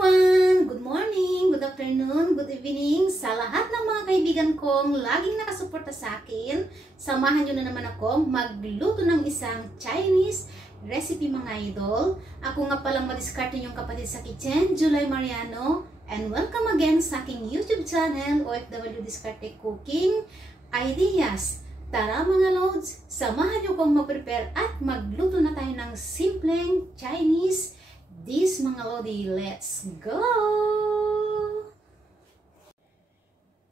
everyone! Good morning, good afternoon, good evening sa lahat ng mga kaibigan kong laging nakasuporta sa akin. Samahan nyo na naman ako magluto ng isang Chinese recipe mga idol. Ako nga palang madiskarte yung kapatid sa kitchen, July Mariano. And welcome again sa aking YouTube channel, OFW Diskarte Cooking Ideas. Tara mga loads, samahan nyo kong mag-prepare at magluto na tayo ng simpleng Chinese dish mga lodi. Let's go!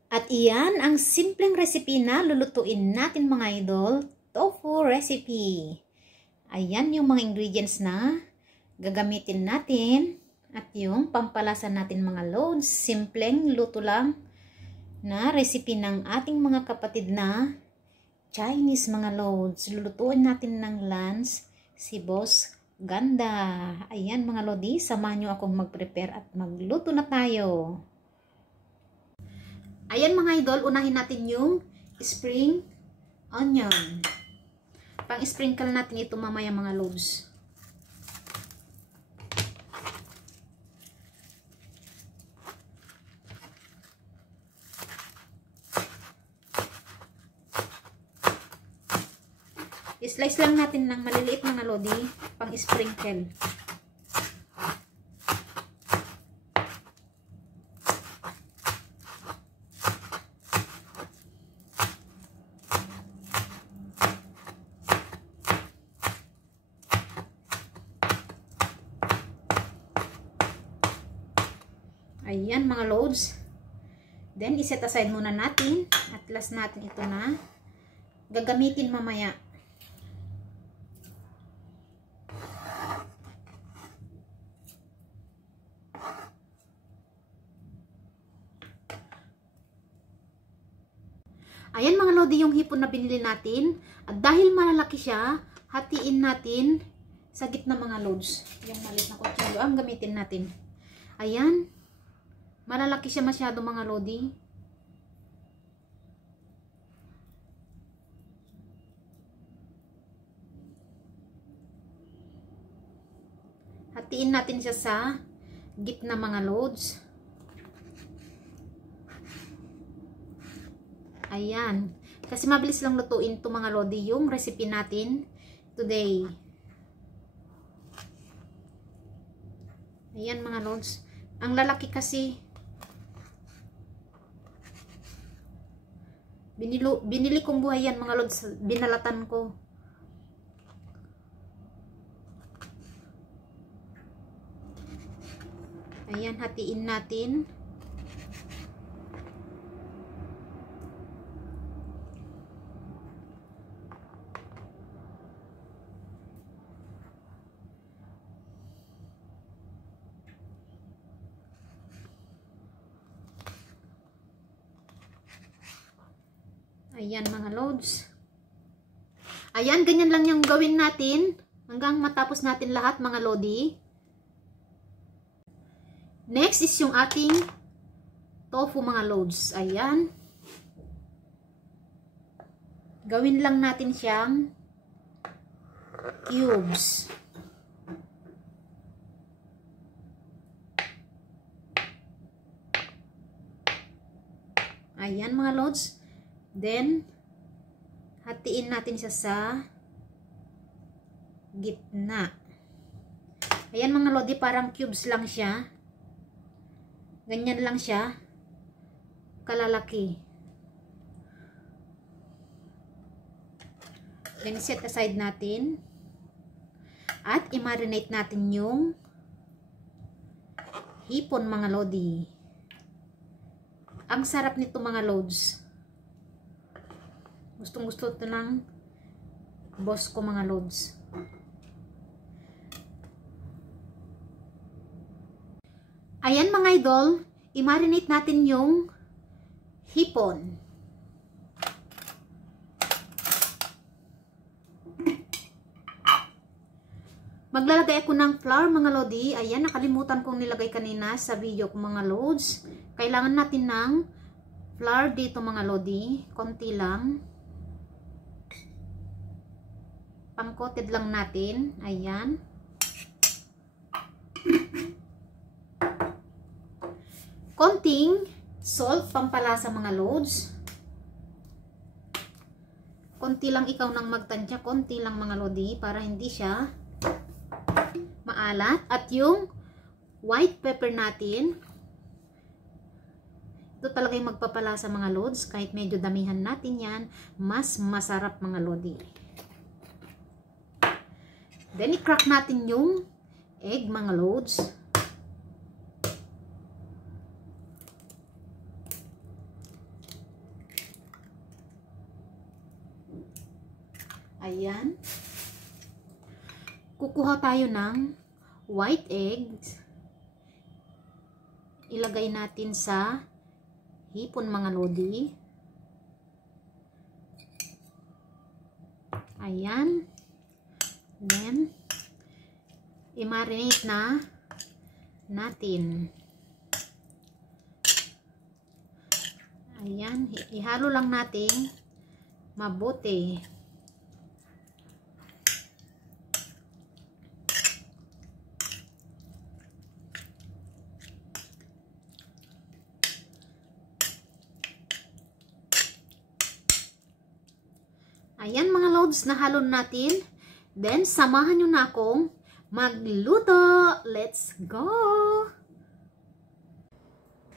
At iyan ang simpleng recipe na lulutuin natin mga idol, tofu recipe. Ayan yung mga ingredients na gagamitin natin at yung pampalasa natin mga loads. Simpleng luto lang na recipe ng ating mga kapatid na Chinese mga loads. Lulutuin natin ng lunch si Boss Ganda. Ayan mga lodi, samahan nyo akong mag-prepare at magluto na tayo. Ayan mga idol, unahin natin yung spring onion. Pang-sprinkle natin ito mamaya mga loads. Slice lang natin ng maliliit mga lodi, pang sprinkle. Ayan mga loads. Then iset aside muna natin at last natin ito na gagamitin mamaya. Ayan mga lodi yung hipon na binili natin. At dahil malalaki siya, hatiin natin sa gitna mga loads. Yung maliit na kutsilyo ang gamitin natin. Ayan. Malalaki siya masyado mga lodi. Hatiin natin siya sa gitna mga loads. Ayan. Kasi mabilis lang lutuin to mga lodi yung recipe natin today. Ayan mga lods. Ang lalaki kasi. Binili kong buhay yan mga lods. Binalatan ko. Ayan, hatiin natin. Ayan mga loads. Ayan, ganyan lang yung gawin natin hanggang matapos natin lahat mga lodi. Next is yung ating tofu mga loads. Ayan. Gawin lang natin siyang cubes. Ayan mga loads. Then, hatiin natin siya sa gitna. Ayan mga lodi, parang cubes lang siya. Ganyan lang siya. Kalalaki. Then, set aside natin. At, i-marinate natin yung hipon mga lodi. Ang sarap nito mga loads. Gustong gusto ito ng boss ko mga loads. Ayan mga idol, i-marinate natin yung hipon. Maglalagay ako ng flour mga lodi. Ayan, nakalimutan kong nilagay kanina sa video ko mga loads. Kailangan natin ng flour dito mga lodi. Konti lang. Pang-coated lang natin. Ayan. konting salt, pampalasa mga loads. Konti lang ikaw nang magtansya, konti lang mga lodi para hindi siya maalat. At yung white pepper natin, ito talaga yung magpapalasa mga loads. Kahit medyo damihan natin yan, mas masarap mga lodi. Then i-crack natin yung egg mga loads. Ayan. Kukuha tayo ng white eggs. Ilagay natin sa hipon mga lodi. Ayan. Then, i-marinate na natin. Ayan. Ihalo lang natin mabuti. Ayan mga loads, nahalo natin. Then, samahan nyo na akong magluto. Let's go!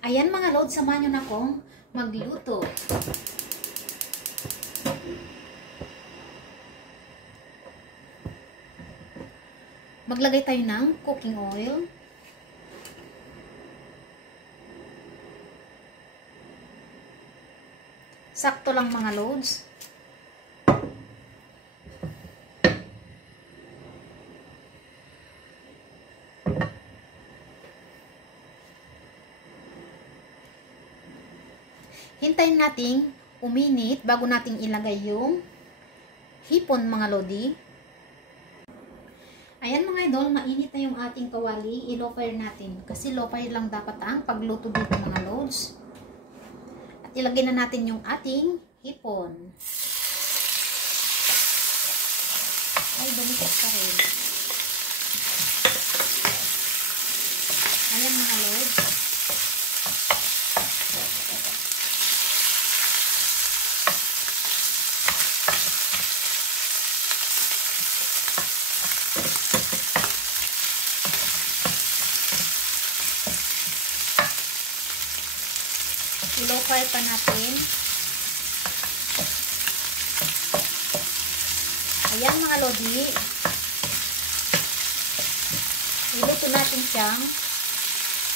Ayan mga loads, samahan nyo na akong magluto. Maglagay tayo ng cooking oil. Sakto lang mga loads. Hintayin nating uminit bago nating ilagay yung hipon mga lodi. Ayan mga idol, mainit na yung ating kawali. I-low fire natin. Kasi low fire lang dapat ang pagluto dito mga loads. At ilagay na natin yung ating hipon. Ay, dumikit pa rin. Ayan mga loads. I-low fire pa natin. Ayan mga lodi. Iluto natin siyang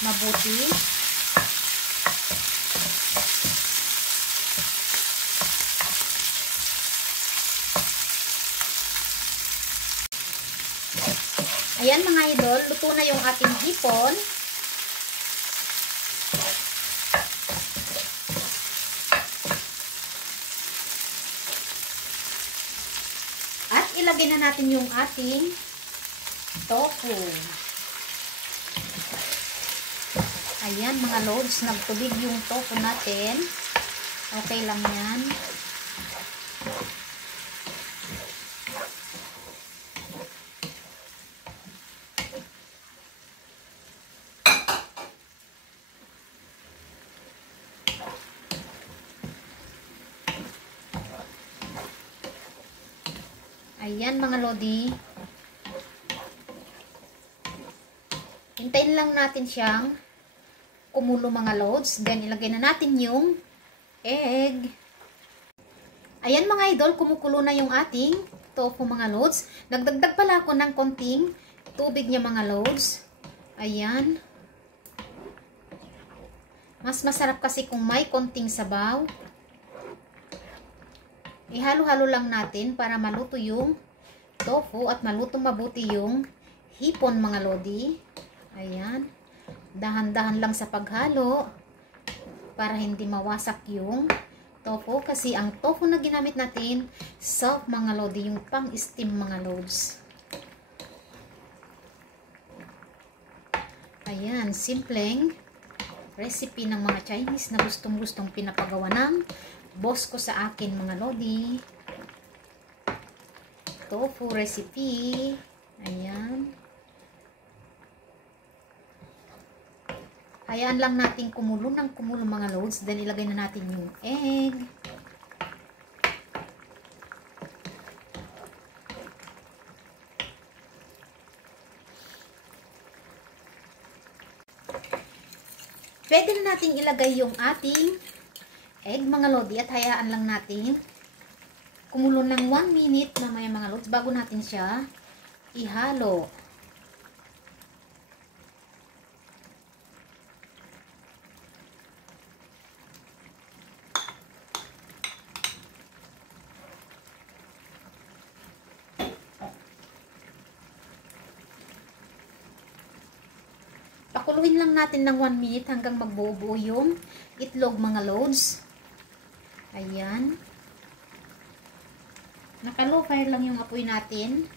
mabuti. Ayan mga idol, luto na yung ating hipon. Ilagay na natin yung ating tofu. Ayan mga loads, nagtubig yung tofu natin. Okay lang yan. Ayan mga lodi. Hintayin lang natin siyang kumulo mga loads. Then ilagay na natin yung egg. Ayan mga idol, kumukulo na yung ating tofu mga loads. Nagdagdag pala ako ng konting tubig niya mga loads. Ayan. Mas masarap kasi kung may konting sabaw. Ihalo-halo lang natin para maluto yung tofu at maluto mabuti yung hipon mga lodi. Ayan. Dahan-dahan lang sa paghalo para hindi mawasak yung tofu. Kasi ang tofu na ginamit natin, soft mga lodi, yung pang-steam mga loads. Ayan, simpleng recipe ng mga Chinese na gustong-gustong pinapagawa ng boss ko sa akin mga lodi. Tofu recipe. Ayan. Hayaan lang natin kumulo ng kumulo mga loads. Then ilagay na natin yung egg. Pwede na natin ilagay yung ating egg mga lodi at hayaan lang natin kumulo ng 1 minute mamaya mga lods bago natin siya ihalo. Pakuluin lang natin ng 1 minute hanggang magbuo-buo yung itlog mga loads. Ayan. Naka-low fire lang yung apoy natin.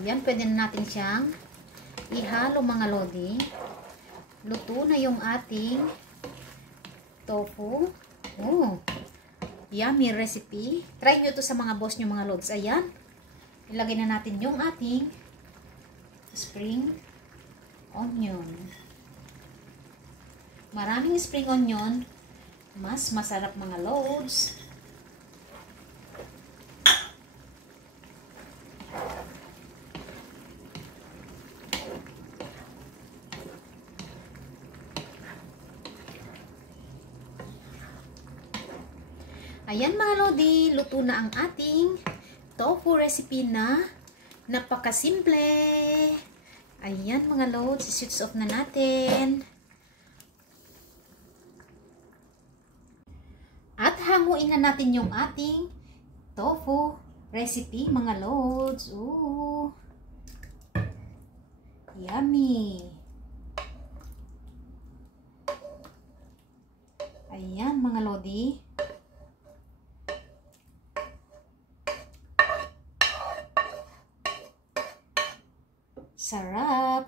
Ayan, pwede na natin siyang ihalo mga lodi. Luto na yung ating tofu. Oh, yummy recipe. Try nyo to sa mga boss nyo mga loads. Ayan. Ilagay na natin yung ating spring onion. Maraming spring onion, mas masarap mga loads. Ayan mga lodi, luto na ang ating tofu recipe na napakasimple. Ayan mga loads, switch off na natin. At hanguin na natin yung ating tofu recipe mga loads. Ooh. Yummy. Ayan mga lodi. Sarap.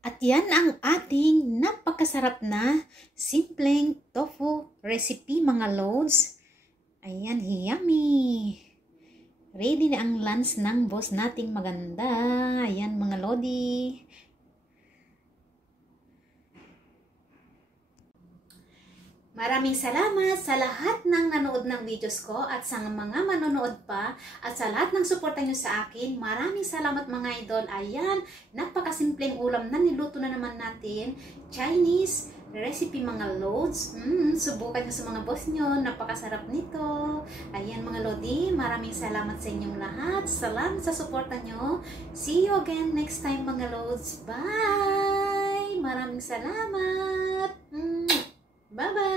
At yan ang ating napakasarap na simpleng tofu recipe mga loads. Ayan, yummy. Ready na ang lunch ng boss nating maganda. Ayan mga lodi. Maraming salamat sa lahat ng nanood ng videos ko at sa mga manonood pa at sa lahat ng suporta nyo sa akin. Maraming salamat mga idol. Ayan, napakasimpleng ulam na niluto na naman natin. Chinese recipe mga loads. Subukan nyo sa mga boss nyo. Napakasarap nito. Ayan mga lodi, maraming salamat sa inyong lahat. Salamat sa suporta nyo. See you again next time mga loads. Bye! Maraming salamat. Bye-bye!